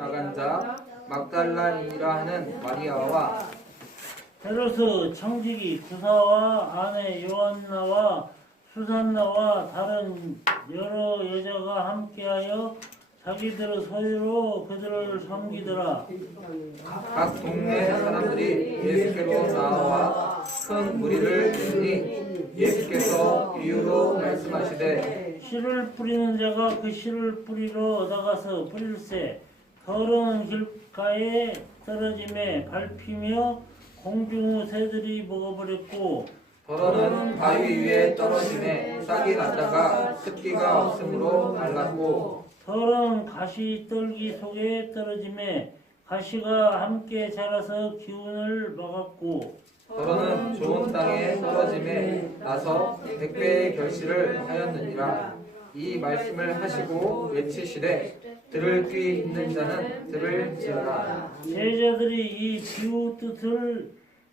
나간 자 막달라인이라 하는 마리아와 헤롯의 청지기 구사와 아내 요한나와 수산나와 다른 여러 여자가 함께하여 자기들의 소유로 그들을 섬기더라. 각 동네 사람들이 예수께로 나와 큰 무리를 이르니 예수께서 비유로 말씀하시되 씨를 뿌리는 자가 그 씨를 뿌리러 나가서 뿌릴새 더러운 길가에 떨어짐에 밟히며 공중의 새들이 먹어버렸고 더러는 바위 위에 떨어지매 싹이 났다가 습기가 없으므로 말랐고 더러운 가시떨기 속에 떨어짐에 가시가 함께 자라서 기운을 막았고 더러는 좋은 땅에 떨어짐에 나서 100배의 결실을 하였느니라. 이 말씀을 하시고 외치시되 들을 귀 있는 자는 들을지어다. 제자들이 이 비유 뜻을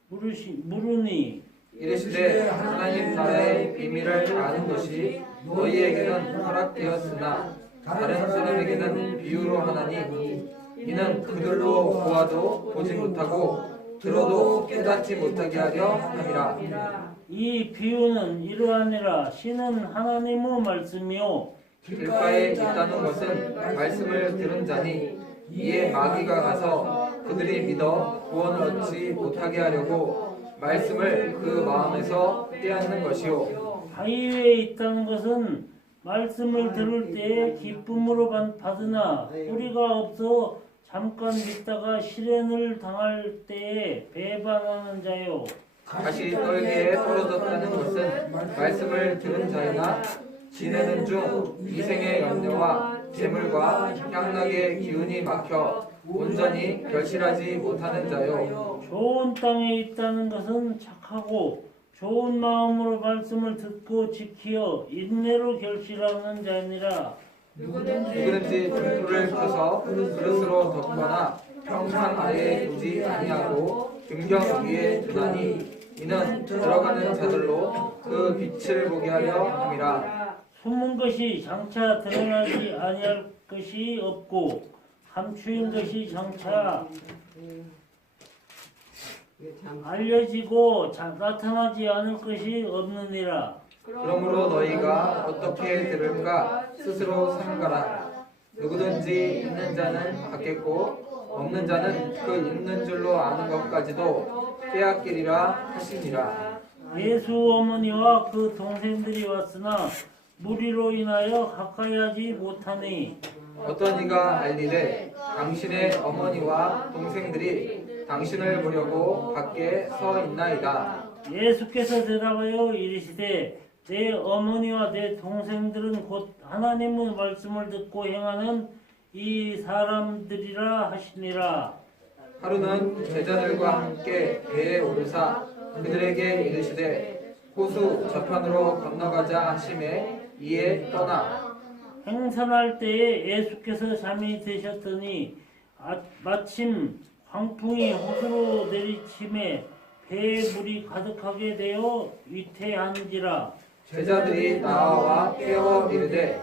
물으니 이르시되 하나님 나라의 비밀을 아는 것이 너희에게는 허락되었으나 다른 사람에게는 비유로 하나니 이는 그들로 보아도 보지 못하고 들어도 깨닫지 못하게 하려 함이라. 이 비유는 이러하니라. 씨는 하나님의 말씀이요 길가에 있다는 것은 말씀을 들은 자니 이에 마귀가 가서 그들이 믿어 구원을 얻지 못하게 하려고 말씀을 그 마음에서 떼앗는 것이요 바위 위에 있다는 것은 말씀을 들을 때에 기쁨으로 받으나 뿌리가 없어 잠깐 믿다가 시련을 당할 때에 배반하는 자요. 다시 떨기에 떨어졌다는 것은 말씀을 들은 자이나 지내는 중 이생의 염려와 재물과 향락의 기운이 막혀 온전히 결실하지 못하는 자요. 좋은 땅에 있다는 것은 착하고 좋은 마음으로 말씀을 듣고 지키어 인내로 결실하는 자니라. 누구든지 등불을 켜서 그릇으로 덮거나 평상 아래에 두지 아니하고 등경 위에 두나니 이는 들어가는 자들로 그 빛을 보게 하려 함이라. 숨은 것이 장차 드러나지 아니할 것이 없고 감추인 것이 장차 알려지고 나타나지 않을 것이 없느니라. 그러므로 너희가 어떻게 들을까 스스로 삼가라. 누구든지 있는 자는 받겠고 없는 자는 그 있는 줄로 아는 것까지도 빼앗기리라 하시니라. 예수 어머니와 그 동생들이 왔으나 무리로 인하여 가까이 하지 못하니 어떤 이가 알리되 당신의 어머니와 동생들이 당신을 보려고 밖에 서 있나이다. 예수께서 대답하여 이르시되 내 어머니와 내 동생들은 곧 하나님의 말씀을 듣고 행하는 이 사람들이라 하시니라. 하루는 제자들과 함께 배에 오르사 그들에게 이르시되 호수 저편으로 건너가자 하심에 이에 떠나 행선할 때에 예수께서 잠이 드셨더니 마침 광풍이 호수로 내리침에 배에 물이 가득하게 되어 위태한지라. 제자들이 나와 깨워 이르되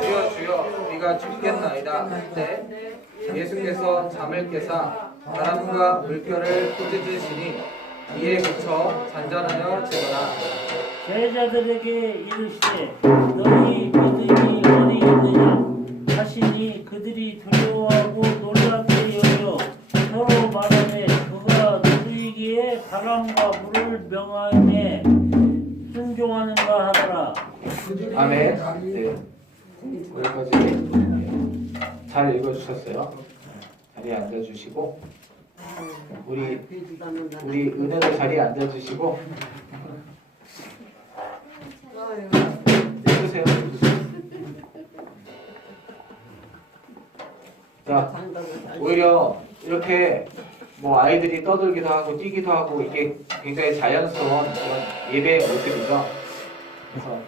주여 주여 우리가 죽겠나이다 하되 예수께서 잠을 깨사 바람과 물결을 꾸짖으시니 이에 그쳐 잔잔하여 지더라. 제자들에게 이르시되 너희 믿음이 어디 있느냐 하시니 그들이 두려워하고 놀랍게 여겨 서로 말하되 그가 누구이기에 바람과 물을 명하에 순종하는가 하더라. 아멘. 네. 여기까지 잘 읽어주셨어요. 자리에 앉아주시고 우리 은혜도 자리에 앉아주시고 읽으세요. 자, 오히려 이렇게 뭐 아이들이 떠들기도 하고 뛰기도 하고 이게 굉장히 자연스러운 그런 예배의 모습이죠. 그래서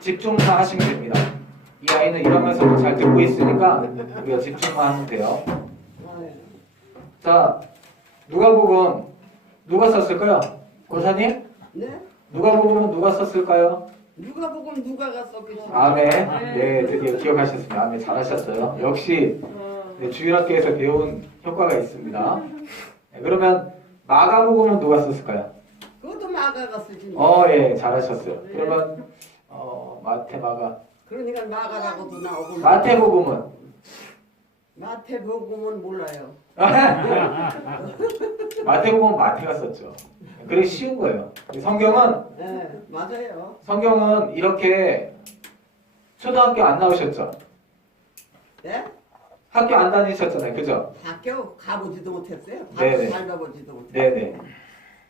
집중만 하시면 됩니다. 이 아이는 이러면서 잘 듣고 있으니까 우리가 집중만 하면 돼요. 자, 누가복음 누가 썼을까요? 고사님? 네? 누가복음은 누가 썼을까요? 누가복음 누가가 썼겠지? 아멘. 네, 드디어 기억하셨습니다. 아멘, 잘하셨어요. 역시 네, 주일학교에서 배운 효과가 있습니다. 네, 그러면 마가복음은 누가 썼을까요? 그것도 마가가 쓰지. 예, 잘하셨어요. 그러면 마태, 마가. 그러니까 마가라고도 나오고. 마태복음은 마태복음은 몰라요. 마태복음은 마태가 썼죠. 그래 쉬운 거예요. 성경은 네, 맞아요. 이렇게 초등학교 안 나오셨죠? 네? 학교 안 다니셨잖아요, 그죠? 학교 가보지도 못했어요. 네네. 밟아보지도 못했어요. 네네.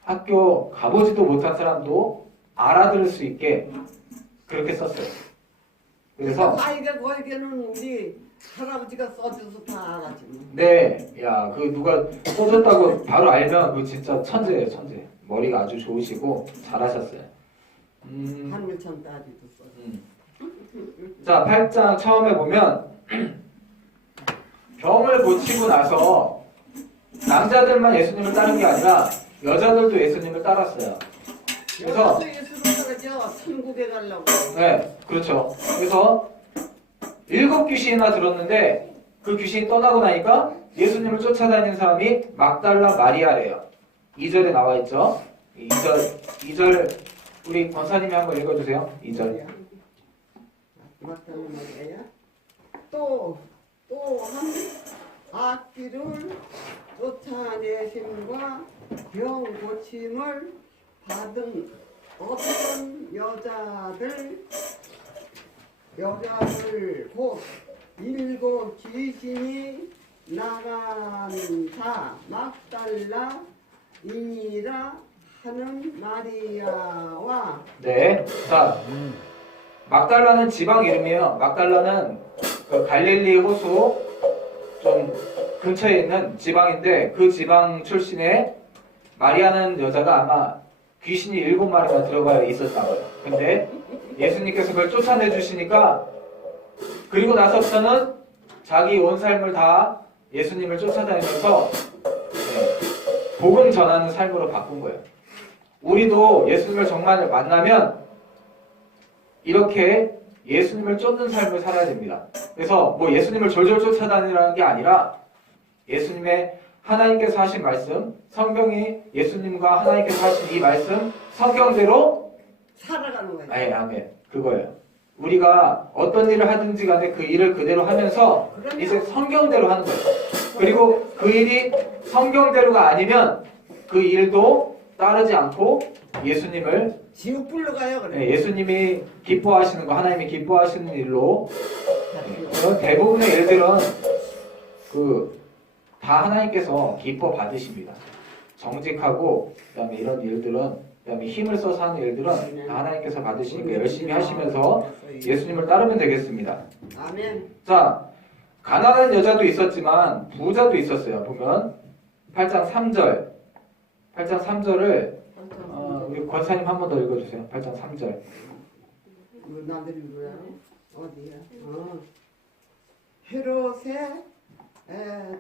학교 가보지도 못한 사람도 알아들을 수 있게 그렇게 썼어요. 그래서 아이가 거기에는 우리 할아버지가 써줘서 다 알았지. 뭐. 네, 야, 그 누가 써줬다고 바로 알면 그 진짜 천재예요, 천재. 머리가 아주 좋으시고 잘하셨어요. 한일천 따지도 써. 자, 8장 처음에 보면 병을 고치고 나서 남자들만 예수님을 따른 게 아니라 여자들도 예수님을 따랐어요. 그래서 여자도 예수를 따르죠. 천국에 가려고. 네, 그렇죠. 그래서 7귀신이나 들었는데 그 귀신이 떠나고 나니까 예수님을 쫓아다니는 사람이 막달라 마리아래요. 2절에 나와 있죠. 2절 우리 권사님이 한번 읽어주세요. 2절. 맞다는 말이에요. 또한 악기를 쫓아내심과 병 고침을 받은 어떤 여자들 곧 7 귀신이 나간 자 막달라인이라 하는 마리아와 네. 자, 막달라는 지방 이름이에요. 막달라는 그 갈릴리 호수 좀 근처에 있는 지방인데 그 지방 출신의 마리아는 여자가 아마 귀신이 7마리가 들어가 있었던 거예요. 근데 예수님께서 그걸 쫓아내 주시니까 그리고 나서부터는 자기 온 삶을 다 예수님을 쫓아다니면서 복음 전하는 삶으로 바꾼 거예요. 우리도 예수님을 정말 만나면 이렇게 예수님을 쫓는 삶을 살아야 됩니다. 그래서 뭐 예수님을 졸졸 쫓아다니라는 게 아니라 예수님의 하나님께서 하신 말씀, 성경이 예수님과 하나님께서 하신 이 말씀 성경대로 살아가는 거예요. 아멘. 그거예요. 우리가 어떤 일을 하든지 간에 그 일을 그대로 하면서 이제 성경대로 하는 거예요. 그리고 그 일이 성경대로가 아니면 그 일도 따르지 않고 예수님을 지옥 불러 가요. 그래. 예수님이 기뻐하시는 거, 하나님이 기뻐하시는 일로 대부분의 일들은 다 하나님께서 기뻐 받으십니다. 정직하고 그다음에 이런 일들은 그다음에 힘을 써서 하는 일들은 다 하나님께서 받으시니까 열심히 하시면서 예수님을 따르면 되겠습니다. 아멘. 자, 가난한 여자도 있었지만 부자도 있었어요. 보면 8장 3절. 8장 3절을 우리 권사님 한 번 더 읽어주세요. 8장 3절. 이거 나들 읽어야 어디야? 헤롯의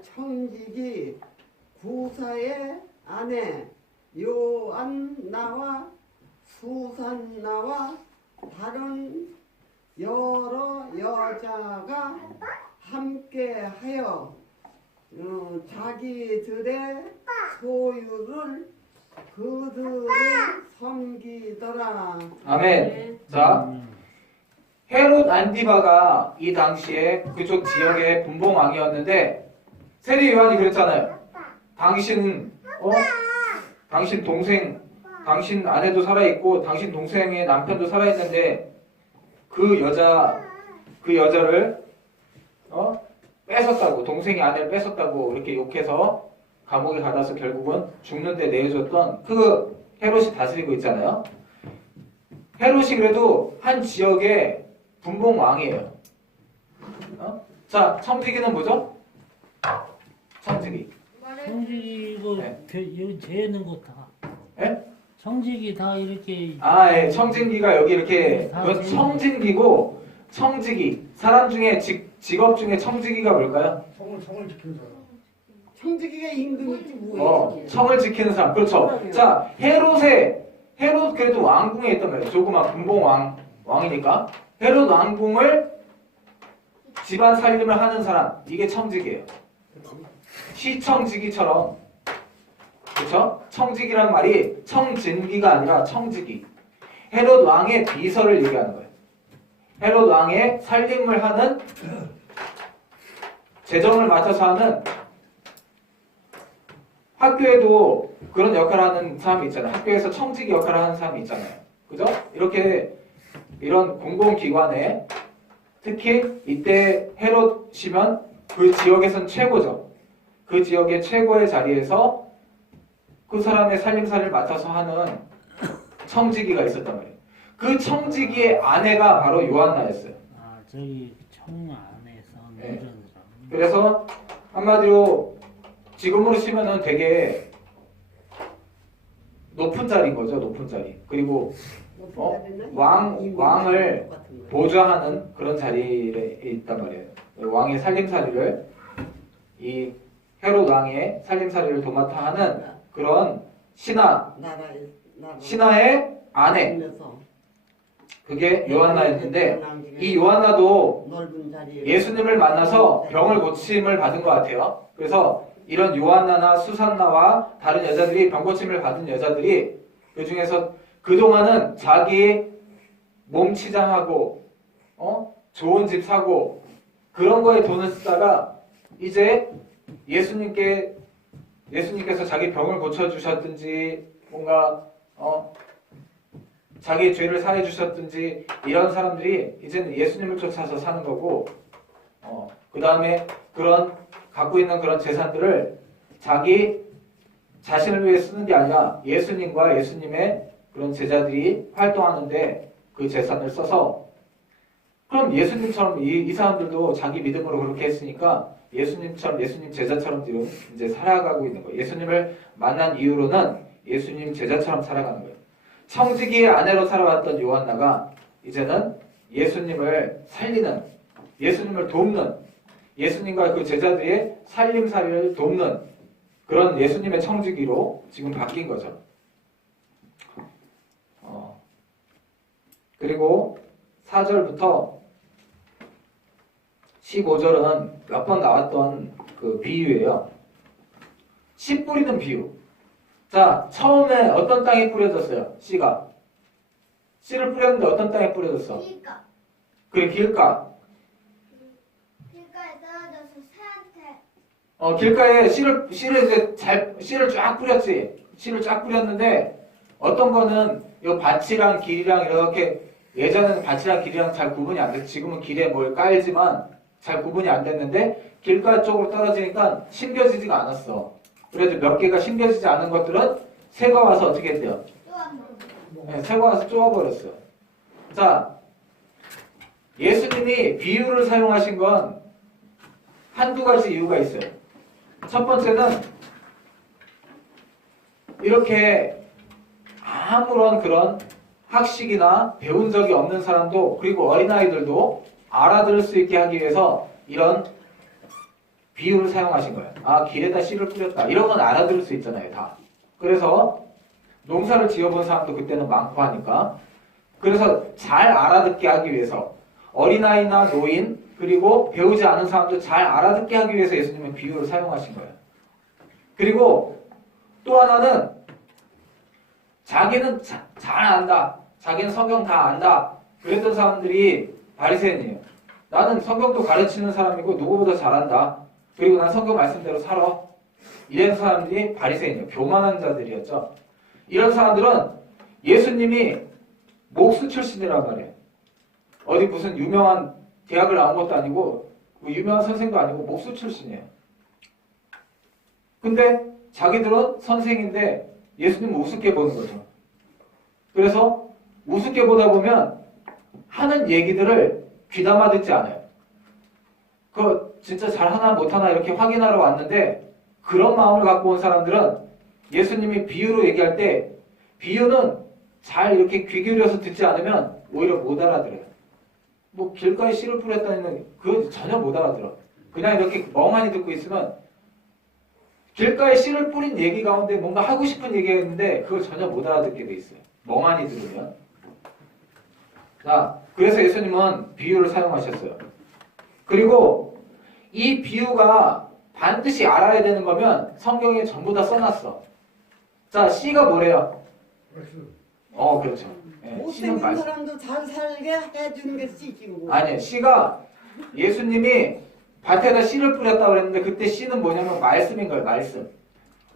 청지기 구사의 아내 요안나와 수산나와 다른 여러 여자가 함께하여 자기들의 소유를 그들을 섬기더라. 아멘. 자, 헤롯 안디바가 이 당시에 그쪽 지역의 분봉왕이었는데 세례 요한이 그랬잖아요. 당신 동생, 당신 아내도 살아있고 당신 동생의 남편도 살아있는데 그 여자를 뺏었다고, 동생이 아내를 뺏었다고 이렇게 욕해서 감옥에 가다서 결국은 죽는데 내어줬던 그 헤롯이 다스리고 있잖아요. 헤롯이 그래도 한 지역의 분봉 왕이에요. 자, 청지기는 뭐죠? 청지기. 청지기 이거 네. 여기 재는 거 다. 예? 청지기 다 이렇게 예. 청진기가 여기 이렇게 그건 청진기고 청지기. 사람 중에 직업 중에 청지기가 뭘까요? 성을 지키는 사람. 청지기가 임금이지 뭐예요? 청을 지키는 사람. 그렇죠. 그러게요. 자, 헤롯 그래도 왕궁에 있단 말이에요. 조그만 분봉 왕이니까 헤롯 왕궁을 집안 살림을 하는 사람, 이게 청직이에요. 시청직이처럼, 그렇죠? 청직이란 말이 청진기가 아니라 청직이. 헤롯 왕의 비서를 얘기하는 거예요. 헤롯 왕의 살림을 하는, 재정을 맡아서 하는, 학교에도 그런 역할을 하는 사람이 있잖아요. 학교에서 청직 역할을 하는 사람이 있잖아요. 그죠? 이렇게 이런 공공기관에 특히 이때 헤롯이면 그 지역에선 최고죠. 그 지역의 최고의 자리에서 그 사람의 살림살이를 맡아서 하는 청지기가 있었단 말이에요. 그 청지기의 아내가 바로 요한나였어요. 아 저기 청 안에서 네. 이런 사람. 그래서 한마디로 지금으로 치면은 되게 높은 자리인 거죠. 높은 자리. 그리고 왕을 보좌하는 그런 자리에 있단 말이에요. 왕의 살림살이를, 이 헤롯 왕의 살림살이를 도맡아 하는 그런 신하의 아내, 그게 요한나였는데, 이 요한나도 예수님을 만나서 병을 고침을 받은 것 같아요. 그래서 이런 요한나나 수산나와 다른 여자들이 병 고침을 받은 여자들이 그 중에서 그동안은 자기 몸 치장하고 좋은 집 사고 그런 거에 돈을 쓰다가 이제 예수님께서 자기 병을 고쳐주셨든지 뭔가 자기의 죄를 사해 주셨든지 이런 사람들이 이제는 예수님을 쫓아서 사는 거고 그 다음에 그런 갖고 있는 그런 재산들을 자기 자신을 위해 쓰는 게 아니라 예수님과 예수님의 그런 제자들이 활동하는데 그 재산을 써서, 그럼 예수님처럼 이 사람들도 자기 믿음으로 그렇게 했으니까 예수님처럼, 예수님 제자처럼 지금 이제 살아가고 있는 거예요. 예수님을 만난 이후로는 예수님 제자처럼 살아가는 거예요. 청지기의 아내로 살아왔던 요한나가 이제는 예수님을 살리는, 예수님을 돕는, 예수님과 그 제자들의 살림살이를 돕는 그런 예수님의 청지기로 지금 바뀐 거죠. 그리고 4절부터 15절은 몇 번 나왔던 그 비유예요. 씨 뿌리는 비유. 자, 처음에 어떤 땅에 뿌려졌어요? 씨가. 씨를 뿌렸는데 어떤 땅에 뿌려졌어? 길가. 그래, 길가. 길가에 떨어져서 새한테. 길가에 씨를 쫙 뿌렸지. 씨를 쫙 뿌렸는데 어떤 거는 이 밭이랑 길이랑 이렇게, 예전에는 밭이랑 길이랑 잘 구분이 안 됐지. 지금은 길에 뭘 깔지만 잘 구분이 안 됐는데 길가 쪽으로 떨어지니까 심겨지지가 않았어. 그래도 몇 개가 심겨지지 않은 것들은 새가 와서 어떻게 했대요? 네, 새가 와서 쪼아버렸어요. 자, 예수님이 비유를 사용하신 건 한두 가지 이유가 있어요. 첫 번째는 이렇게 아무런 그런 학식이나 배운 적이 없는 사람도, 그리고 어린아이들도 알아들을 수 있게 하기 위해서 이런 비유를 사용하신 거예요. 아, 길에다 씨를 뿌렸다. 이런 건 알아들을 수 있잖아요, 다. 그래서 농사를 지어본 사람도 그때는 많고 하니까, 그래서 잘 알아듣게 하기 위해서 어린아이나 노인, 그리고 배우지 않은 사람도 잘 알아듣게 하기 위해서 예수님은 비유를 사용하신 거예요. 그리고 또 하나는 자기는 잘 안다, 자기는 성경 다 안다, 그랬던 사람들이 바리새인이에요. 나는 성경도 가르치는 사람이고 누구보다 잘한다, 그리고 난 성경 말씀대로 살아, 이런 사람들이 바리새인이에요. 교만한 자들이었죠. 이런 사람들은 예수님이 목수 출신이란 말이에요. 어디 무슨 유명한 대학을 나온 것도 아니고 유명한 선생도 아니고 목수 출신이에요. 근데 자기들은 선생인데 예수님은 우습게 보는 거죠. 그래서 우습게 보다 보면 하는 얘기들을 귀담아 듣지 않아요. 그거 진짜 잘하나 못하나 이렇게 확인하러 왔는데, 그런 마음을 갖고 온 사람들은 예수님이 비유로 얘기할 때 비유는 잘 이렇게 귀 기울여서 듣지 않으면 오히려 못 알아들어요. 뭐 길가에 씨를 뿌렸다는 그건 전혀 못 알아들어. 그냥 이렇게 멍하니 듣고 있으면 길가에 씨를 뿌린 얘기 가운데 뭔가 하고 싶은 얘기였는데 그걸 전혀 못 알아듣게 돼 있어요. 멍하니 들으면. 자, 그래서 예수님은 비유를 사용하셨어요. 그리고 이 비유가 반드시 알아야 되는 거면 성경에 전부 다 써놨어. 자, C가 뭐래요? 그렇죠. 네, C는 못생긴 말씀. 사람도 잘 살게 해주는 게 C지고. 아니, C가 예수님이 밭에다 씨를 뿌렸다고 그랬는데 그때 씨는 뭐냐면 말씀인 거예요. 말씀.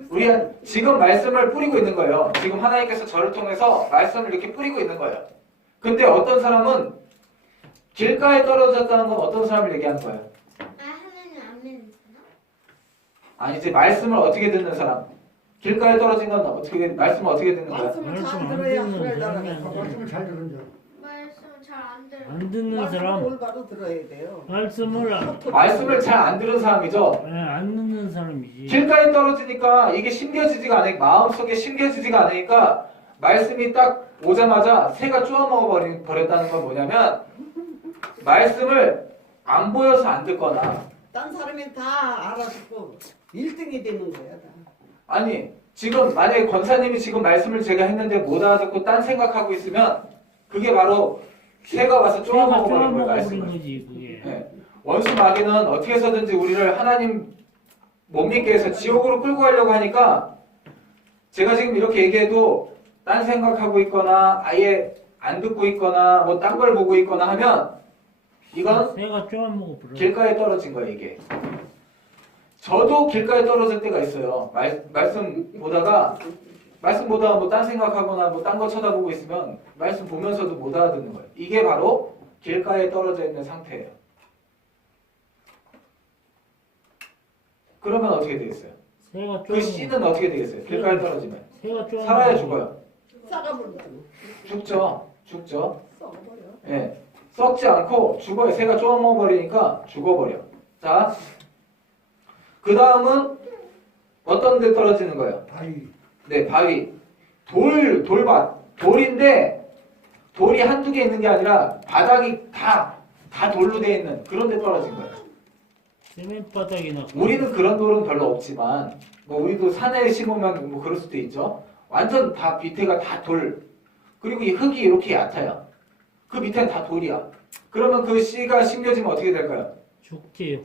우리는 지금 말씀을 뿌리고 있는 거예요. 지금 하나님께서 저를 통해서 말씀을 이렇게 뿌리고 있는 거예요. 근데 어떤 사람은 길가에 떨어졌다는 건 어떤 사람을 얘기하는 거예요? 하나님 안 믿는 사람? 아니지, 말씀을 어떻게 듣는 사람. 길가에 떨어진 건 어떻게, 말씀을 어떻게 듣는 거야? 말씀을 말씀 잘 안 들어야 듣는 하늘 사람이 나라가. 말씀을 잘 들은 자. 말씀 잘 안 들어. 안 듣는 말씀을 사람, 올바로 들어야 돼요. 말씀을 잘 안 들은 사람이죠. 안 듣는 사람이지. 길가에 떨어지니까 이게 심겨지지가 않으니까, 마음속에 심겨지지가 않으니까 말씀이 딱 오자마자 새가 쪼아먹어 버렸다는 건 뭐냐면 말씀을 안 보여서 안 듣거나, 딴 사람이 다 알아듣고 1등이 되는 거야. 다. 아니 지금 만약에 권사님이 지금 말씀을 제가 했는데 못 알아듣고 딴 생각하고 있으면 그게 바로 새가 와서 쪼아먹어 버린 거예요. 말씀을. 거지 그게. 네. 원수 마귀는 어떻게 해서든지 우리를 하나님 못 믿게 해서 지옥으로 끌고 가려고 하니까 제가 지금 이렇게 얘기해도 딴 생각하고 있거나 아예 안 듣고 있거나 뭐 딴 걸 보고 있거나 하면 이건 새가 쪼아먹어 버려. 길가에 떨어진 거예요. 이게 저도 길가에 떨어질 때가 있어요. 말씀 보다가 뭐 딴 생각하거나 뭐 딴 거 쳐다보고 있으면 말씀 보면서도 못 알아듣는 거예요. 이게 바로 길가에 떨어져 있는 상태예요. 그러면 어떻게 되겠어요? 새가 그 씨는 어떻게 되겠어요? 길가에 떨어지면 새가 쪼아. 살아야 죽어요. 썩어버리고. 죽죠. 썩어버려. 예, 썩지 않고 죽어요. 새가 쪼아먹어 버리니까 죽어버려. 자, 그 다음은 어떤 데 떨어지는 거예요? 바위. 네, 바위. 돌밭. 돌인데 돌이 한두 개 있는 게 아니라 바닥이 다 돌로 돼 있는 그런 데 떨어진 거예요. 세멘 바닥이나. 우리는 그런 돌은 별로 없지만 뭐 우리도 산에 심으면 뭐 그럴 수도 있죠. 완전 다 밑에가 다 돌. 그리고 이 흙이 이렇게 얕아요. 그 밑에는 다 돌이야. 그러면 그 씨가 심겨지면 어떻게 될까요? 죽지요.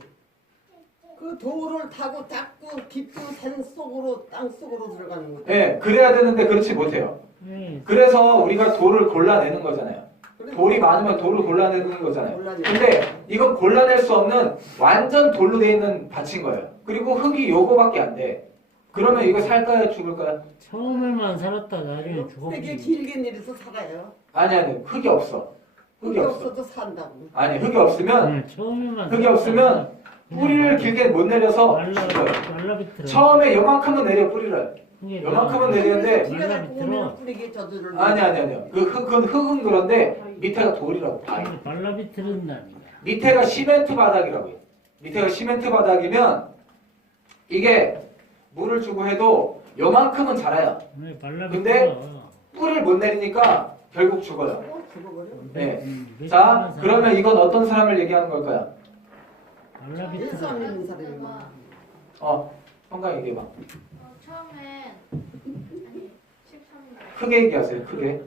그 돌을 타고 자꾸 깊은 산 속으로 땅 속으로 들어가는 거죠. 예, 그래야 되는데 그렇지 못해요. 네. 그래서 우리가 돌을 골라내는 거잖아요. 그래. 돌이 많으면 돌을 골라내는 거잖아요. 골라내. 근데 이건 골라낼 수 없는 완전 돌로 돼 있는 밭인 거예요. 그리고 흙이 요거밖에 안 돼. 그러면 이거 살까요? 죽을까요? 처음에만 살았다 나중에 되게 죽어버리지. 길게 내려서 살아요. 아니, 흙이 없어. 흙이 없어. 없어도 산다고. 아니, 흙이 없으면 처음에만. 흙이 없으면 뿌리를 길게 못 내려서 죽어요. 말라비트로. 처음에 요만큼은 내려 뿌리를. 요만큼은 내리는데 비가 말라 자꾸 밑으로. 오면 뿌리게 저절로. 아니요. 그 흙은 그런데 밑에가 돌이라고. 바위. 말라비트는 아니야. 밑에가 시멘트 바닥이라고요. 밑에가 시멘트 바닥이면 이게 물을 주고 해도 요만큼은 자라요. 네, 말라비트가. 근데 뿌리를 못 내리니까 결국 죽어요. 죽어버려. 네. 자, 그러면 이건 어떤 사람을 얘기하는 걸까요? 말라비트. 일삼 있는 사람이 형광 얘기해봐. 처음엔 아니 13년 크게 얘기하세요. 크게.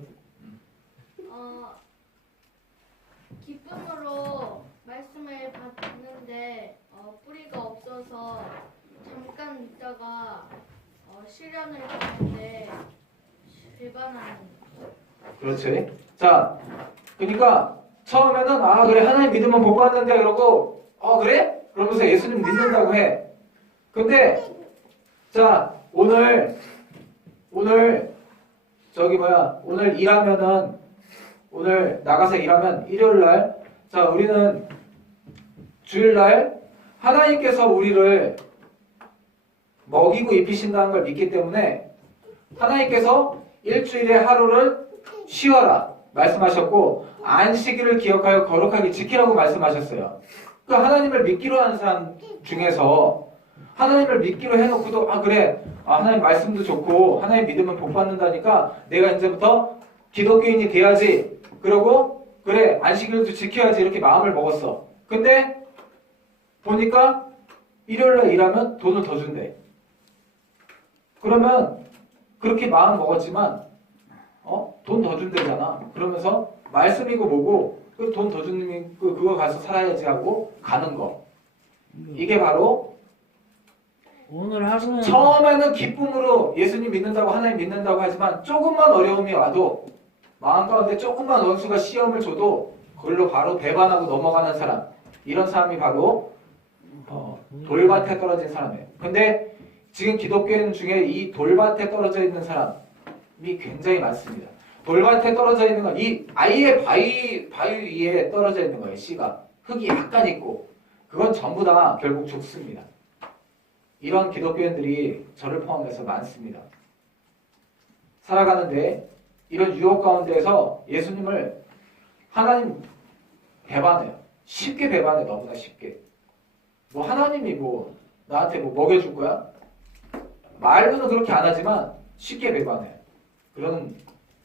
기쁨으로 말씀을 받는데 뿌리가 없어서 잠깐 있다가 시련을 당할 때 배반하는. 그렇지. 자, 그러니까 처음에는 그래 하나님 믿으면 복 받는데 그러고 그래? 그러면서 예수님 믿는다고 해. 근데 자 오늘 오늘 일하면은 오늘 나가서 일하면 일요일 날 자 우리는 주일 날 하나님께서 우리를 먹이고 입히신다는 걸 믿기 때문에 하나님께서 일주일에 하루를 쉬어라 말씀하셨고 안식일을 기억하여 거룩하게 지키라고 말씀하셨어요. 그 하나님을 믿기로 하는 사람 중에서 하나님을 믿기로 해놓고도 그래 하나님 말씀도 좋고 하나님 믿으면 복 받는다니까 내가 이제부터 기독교인이 돼야지 그러고 그래 안식일도 지켜야지 이렇게 마음을 먹었어. 근데 보니까 일요일날 일하면 돈을 더 준대. 그러면 그렇게 마음 먹었지만 돈 더 준대잖아. 그러면서 말씀이고 뭐고 그 돈 더 주는 그거 가서 살아야지 하고 가는 거. 이게 바로 오늘 하루는 처음에는 기쁨으로 예수님 믿는다고 하나님 믿는다고 하지만 조금만 어려움이 와도 마음 가운데 조금만 원수가 시험을 줘도 그걸로 바로 배반하고 넘어가는 사람. 이런 사람이 바로 돌밭에 떨어진 사람이에요. 근데 지금 기독교인 중에 이 돌밭에 떨어져 있는 사람이 굉장히 많습니다. 돌밭에 떨어져 있는 건 이 아예 바위 위에 떨어져 있는 거예요. 씨가 흙이 약간 있고 그건 전부 다 결국 죽습니다. 이런 기독교인들이 저를 포함해서 많습니다. 살아가는데 이런 유혹 가운데에서 예수님을 하나님 배반해요. 쉽게 배반해. 너무나 쉽게. 뭐 하나님이 뭐 나한테 뭐 먹여줄 거야? 말로는 그렇게 안 하지만 쉽게 배반해. 그런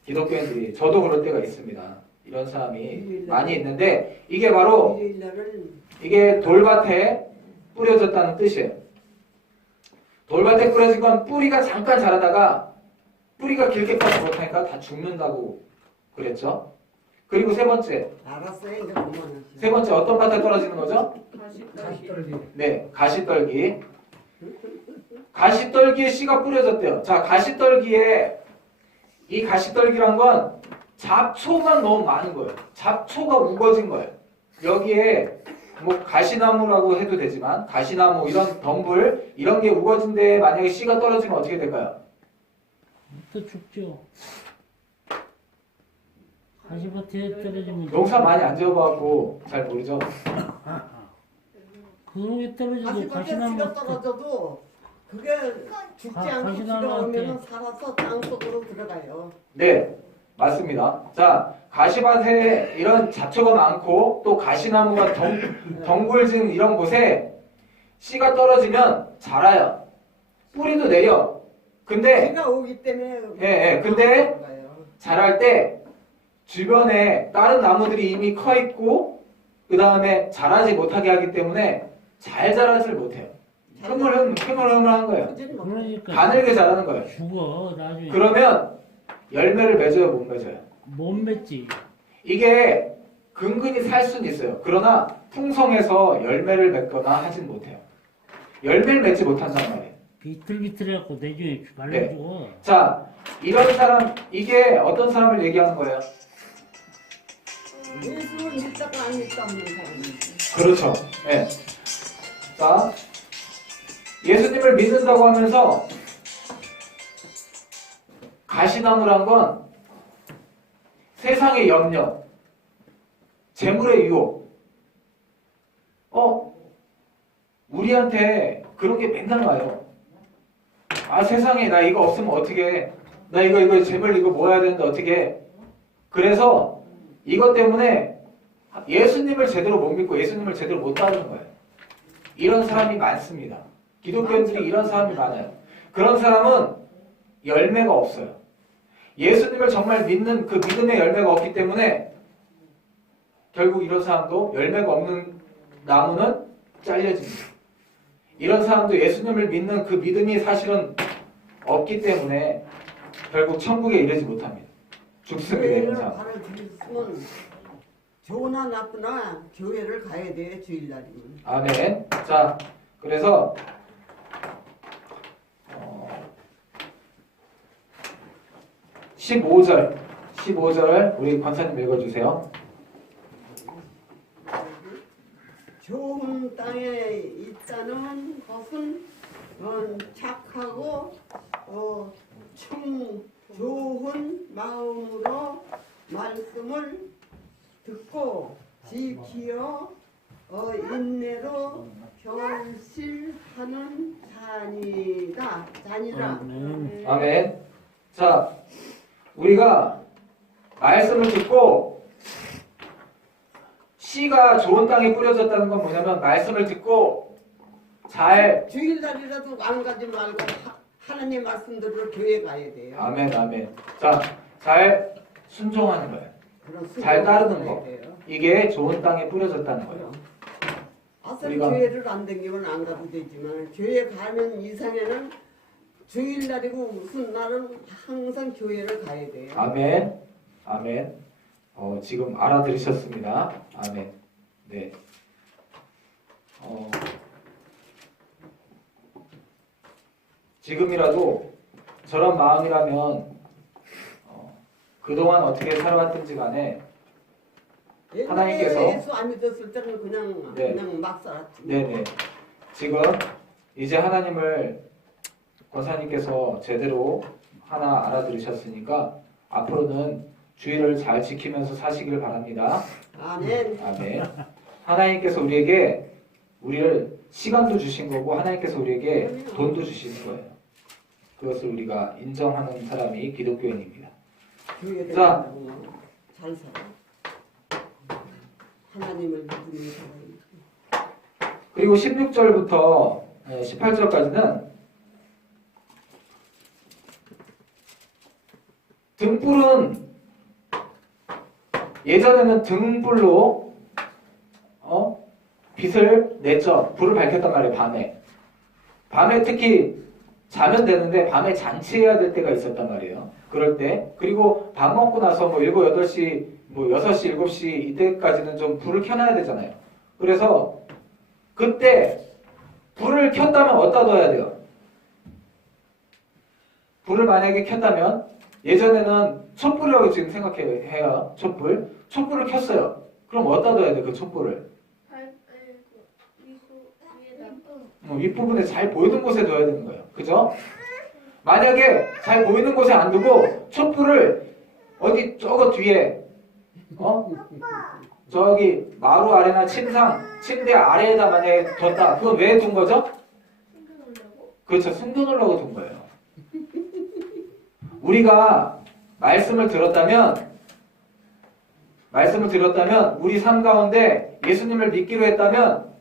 기독교인들이 저도 그럴 때가 있습니다. 이런 사람이 많이 있는데 이게 바로 이게 돌밭에 뿌려졌다는 뜻이에요. 돌밭에 뿌려진 건 뿌리가 잠깐 자라다가 뿌리가 길게까지 못하니까 다 죽는다고 그랬죠. 그리고 세 번째, 알았어요. 이제 그만하세요. 세 번째 어떤 밭에 떨어지는 거죠? 가시떨기. 네, 가시떨기. 가시떨기에 씨가 뿌려졌대요. 자, 가시떨기에 이 가시떨기란 건 잡초가 너무 많은 거예요. 잡초가 우거진 거예요. 여기에 뭐 가시나무라고 해도 되지만 가시나무 이런 덤불 이런 게 우거진 데에 만약에 씨가 떨어지면 어떻게 될까요? 또 죽죠. 가시밭에 떨어지면 농사 많이 안 지어봐갖고 잘 모르죠. 그게 떨어지고 가시밭에 가시나무 씨가 떨어져도 그게 죽지 않고 씨가 오면 살아서 땅 속으로 들어가요. 네, 맞습니다. 자, 가시밭에 이런 잡초가 많고 또 가시나무가 덩굴진 이런 곳에 씨가 떨어지면 자라요. 뿌리도 내려. 근데 씨가 오기 때문에 예, 근데 들어가요. 자랄 때 주변에 다른 나무들이 이미 커 있고 그 다음에 자라지 못하게 하기 때문에 잘 자라지를 못해요. 흐물흐물한 거예요. 크지는 못해요. 그러니까 가늘게 자라는 거예요. 죽어 나중에. 그러면 열매를 맺어요, 못 맺어요? 못 맺지. 이게 근근히 살 수는 있어요. 그러나 풍성해서 열매를 맺거나 하진 못해요. 열매를 맺지 못한단 말이에요. 비틀비틀해갖고 내중에 네. 말라주고. 자, 이런 사람, 이게 어떤 사람을 얘기하는 거예요? 예수를 믿다가 안 믿다 없는 사람이. 그렇죠. 예. 자, 예수님을 믿는다고 하면서 가시나무란 건 세상의 염려, 재물의 유혹. 우리한테 그런 게 맨날 와요. 아, 세상에 나 이거 없으면 어떻게? 나 이거 재물 이거 모아야 되는데 어떻게? 그래서 이것 때문에 예수님을 제대로 못 믿고 예수님을 제대로 못 따르는 거예요. 이런 사람이 많습니다. 기독교인들이 이런 사람이 많아요. 그런 사람은 열매가 없어요. 예수님을 정말 믿는 그 믿음의 열매가 없기 때문에 결국 이런 사람도 열매가 없는 나무는 잘려집니다. 이런 사람도 예수님을 믿는 그 믿음이 사실은 없기 때문에 결국 천국에 이르지 못합니다. 죽습니다. 이런 교회를 사람. 발을 들였으면 좋으나 나쁘나 교회를 가야 돼요. 주일날이면. 아멘. 자, 그래서 15절 우리 권사님 읽어주세요. 좋은 땅에 있다는 것은 착하고 참 좋은 마음으로 말씀을 듣고 지키어 인내로 결실하는 자니라. 아멘. 자, 우리가 말씀을 듣고 씨가 좋은 땅에 뿌려졌다는 건 뭐냐면 말씀을 듣고 잘 주일날이라도 안 가지 말고 하나님 말씀대로 교회 가야 돼요. 아멘. 자, 잘 순종하는 거예요. 그런 잘 따르는 순종을 거. 해야 돼요. 이게 좋은 땅에 뿌려졌다는 거예요. 아싸 우리가- 교회를 안 다니면 안 가도 되지만 교회 가면 이상에는 주일날이고 무슨 날은 항상 교회를 가야 돼요. 아멘. 지금 알아들으셨습니다. 아멘. 네. 지금이라도 저런 마음이라면 그동안 어떻게 살아왔든지 간에 하나님께서 예수 안 믿었을 때는 그냥 네. 그냥 막 살았지. 네네. 지금 이제 하나님을 권사님께서 제대로 하나 알아들으셨으니까 앞으로는 주의를 잘 지키면서 사시길 바랍니다. 아멘. 아멘. 하나님께서 우리를 시간도 주신 거고 하나님께서 우리에게 돈도 주신 거예요. 그것을 우리가 인정하는 사람이 기독교인입니다. 교회 자. 다니고 잘 살아. 하나님을 믿는 사람이. 그리고 16절부터 18절까지는 등불은 예전에는 등불로 빛을 냈죠. 불을 밝혔단 말이에요. 밤에 특히 자면 되는데 밤에 잔치해야 될 때가 있었단 말이에요. 그럴 때 그리고 밥 먹고 나서 뭐 7, 8시 뭐 6시, 7시 이때까지는 좀 불을 켜놔야 되잖아요. 그래서 그때 불을 켰다면 어디다 둬야 돼요? 불을 만약에 켰다면 예전에는 촛불이라고 지금 생각해요. 촛불을 켰어요. 그럼 어디다 둬야 돼? 그 촛불을 윗부분에 잘 보이는 곳에 둬야 되는 거예요. 그죠? 만약에 잘 보이는 곳에 안 두고 촛불을 어디 저거 뒤에 저기 마루 아래나 침대 아래에다 만약에 뒀다. 그건 왜 둔 거죠? 그렇죠. 숨겨놓으려고 둔 거예요. 우리가 말씀을 들었다면 우리 삶 가운데 예수님을 믿기로 했다면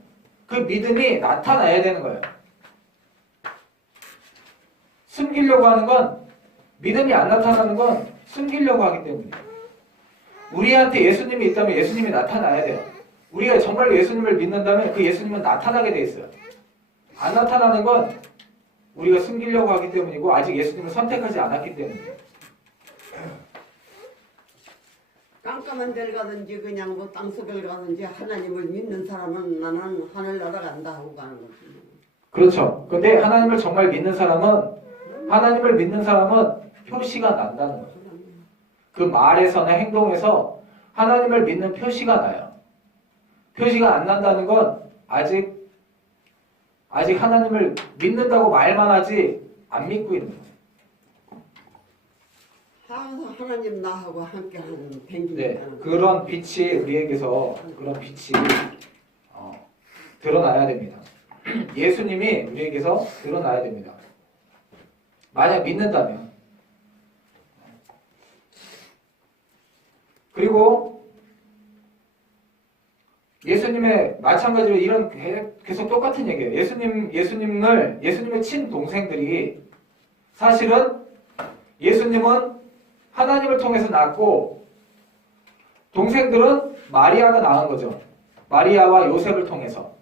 그 믿음이 나타나야 되는 거예요. 숨기려고 하는 건 믿음이 안 나타나는 건 숨기려고 하기 때문이에요. 우리한테 예수님이 있다면 예수님이 나타나야 돼요. 우리가 정말로 예수님을 믿는다면 그 예수님은 나타나게 돼 있어요. 안 나타나는 건 우리가 숨기려고 하기 때문이고 아직 예수님을 선택하지 않았기 때문이에요. 깜깜한 데를 가든지 그냥 뭐 땅속을 가든지 하나님을 믿는 사람은 나는 하늘나라 간다 하고 가는 거지. 그렇죠. 근데 하나님을 정말 믿는 사람은 표시가 난다는 거죠. 그 말에서나 행동에서 하나님을 믿는 표시가 나요. 표시가 안 난다는 건 아직 하나님을 믿는다고 말만 하지 안 믿고 있는 거예요. 하나님 나하고 함께하는 네, 뱅기니까. 그런 빛이 우리에게서 드러나야 됩니다. 예수님이 우리에게서 드러나야 됩니다. 만약 믿는다면. 그리고 예수님의 마찬가지로 이런 계속 똑같은 얘기예요. 예수님의 친동생들이 사실은 예수님은 하나님을 통해서 낳고 동생들은 마리아가 낳은 거죠. 마리아와 요셉을 통해서.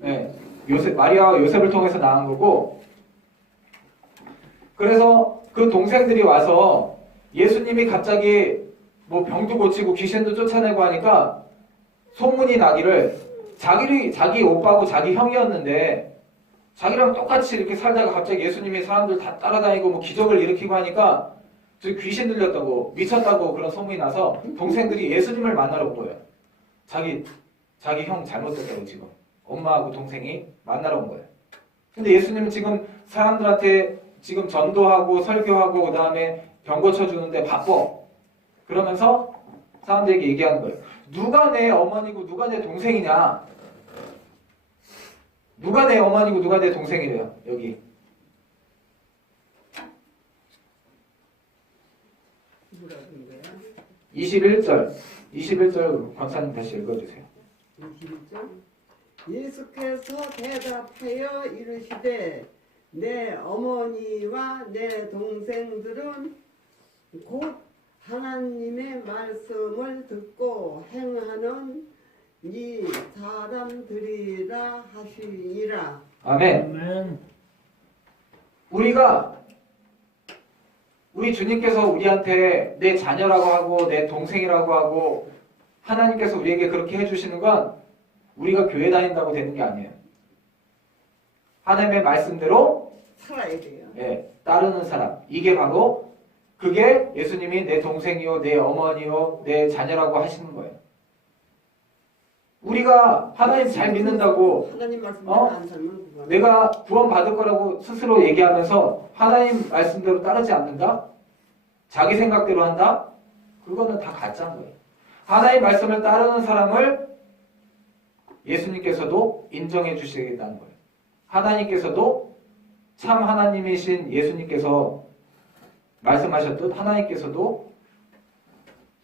네, 마리아와 요셉을 통해서 낳은 거고 그래서 그 동생들이 와서 예수님이 갑자기 뭐 병도 고치고 귀신도 쫓아내고 하니까 소문이 나기를 자기 오빠고 자기 형이었는데 자기랑 똑같이 이렇게 살다가 갑자기 예수님이 사람들 다 따라다니고 뭐 기적을 일으키고 하니까 저 귀신 들렸다고 미쳤다고 그런 소문이 나서 동생들이 예수님을 만나러 온 거예요. 자기 형 잘못됐다고 지금 엄마하고 동생이 만나러 온 거예요. 근데 예수님은 지금 사람들한테 지금 전도하고 설교하고 그 다음에 병 고쳐주는데 바빠. 그러면서 사람들에게 얘기하는 거예요. 누가 내 어머니고 누가 내 동생이냐? 누가 내 어머니고 누가 내 동생이래요. 여기. 21절 권사님 다시 읽어주세요. 21절. 예수께서 대답하여 이르시되 내 어머니와 내 동생들은 곧 하나님의 말씀을 듣고 행하는 이 사람들이라 하시니라. 아멘. 아멘. 우리가 우리 주님께서 우리한테 내 자녀라고 하고 내 동생이라고 하고 하나님께서 우리에게 그렇게 해주시는 건 우리가 교회 다닌다고 되는 게 아니에요. 하나님의 말씀대로 살아야 돼요. 예, 따르는 사람. 이게 바로 그게 예수님이 내 동생이요, 내 어머니요, 내 자녀라고 하시는 거예요. 우리가 하나님 잘 믿는다고 하나님 말씀대로 안 살면 그거는 내가 구원 받을 거라고 스스로 얘기하면서 하나님 말씀대로 따르지 않는다? 자기 생각대로 한다? 그거는 다 가짜인 거예요. 하나님 말씀을 따르는 사람을 예수님께서도 인정해 주시겠다는 거예요. 하나님께서도 참 하나님이신 예수님께서 말씀하셨듯 하나님께서도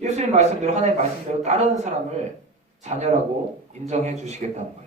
예수님 말씀대로 하나님 말씀대로 따르는 사람을 자녀라고 인정해 주시겠다는 거예요.